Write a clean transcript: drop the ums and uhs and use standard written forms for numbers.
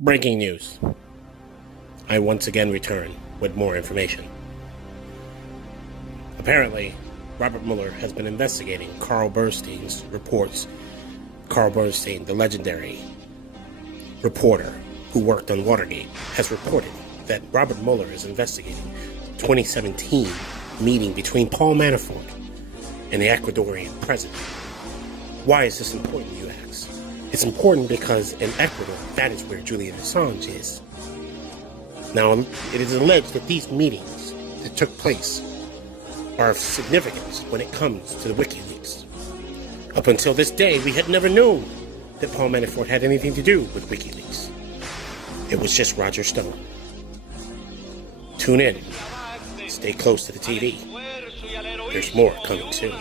Breaking news. I once again return with more information. Apparently, Robert Mueller has been investigating Carl Bernstein's reports. Carl Bernstein, the legendary reporter who worked on Watergate, has reported that Robert Mueller is investigating the 2017 meeting between Paul Manafort and the Ecuadorian president. Why is this important, you ask? It's important because in Ecuador, that is where Julian Assange is. Now, it is alleged that these meetings that took place are of significance when it comes to the WikiLeaks. Up until this day, we had never known that Paul Manafort had anything to do with WikiLeaks. It was just Roger Stone. Tune in. Stay close to the TV. There's more coming soon.